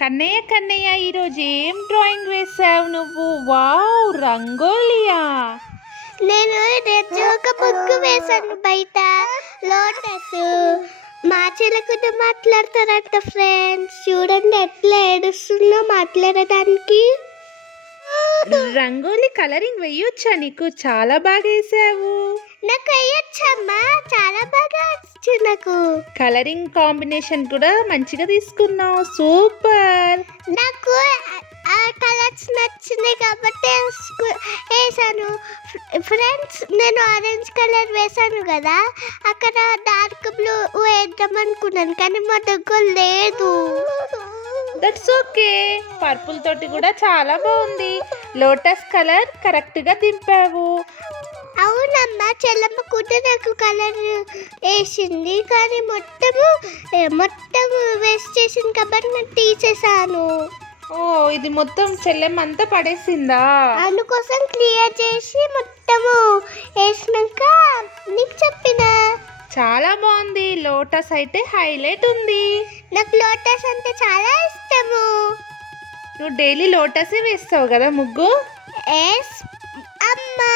కన్నయ్య కన్నయ్య ఈరోజు ఏం డ్రాయింగ్ వేసావు నువ్వు? వావ్, రంగోలియా! నేను ఒక ముగ్గు వేసాను బయట లోటస్. మా చెల్లెకుతో మాట్లాడతారంట ఫ్రెండ్స్. చూడండి ఎట్లా ఏడుస్తుందో మాట్లాడడానికి. రంగోలి కలరింగ్ వేయొచ్చా నీకు? చాలా బాగా వేసావు. నాకు వేయొచ్చమ్మా, చాలా బాగా వచ్చు నాకు. కలరింగ్ కాంబినేషన్ కూడా మంచిగా తీసుకున్నావు, సూపర్. నాకు ఆ కలర్స్ నచ్చినాయి కాబట్టి వేసాను ఫ్రెండ్స్. నేను ఆరెంజ్ కలర్ వేసాను కదా, అక్కడ డార్క్ బ్లూ వేద్దాం అనుకున్నాను కానీ మా దగ్గర లేదు. That's okay. పర్పుల్ తోటి కూడా చాలా బాగుంది. లోటస్ కలర్ కరెక్ట్గా దింపావు. అవునమ్మా, చెల్లమ్మ కూడా నాకు కలర్ వేసింది కానీ మొత్తం వేస్ట్ చేసింది కాబట్టి నేను తీసేసాను. ఓ, ఇది మొత్తం చెల్లెమ్మంతా పడేసిందా? అందుకోసం క్లియర్ చేసి మొత్తము వేసినాక నీకు చెప్పిన. చాలా బాగుంది. లోటస్ అయితే హైలైట్ ఉంది. నాకు లోటస్ అంటే చాలా ఇష్టము. నువ్వు డైలీ లోటసే వేస్తావు కదా ముగ్గు? ఎస్ అమ్మా.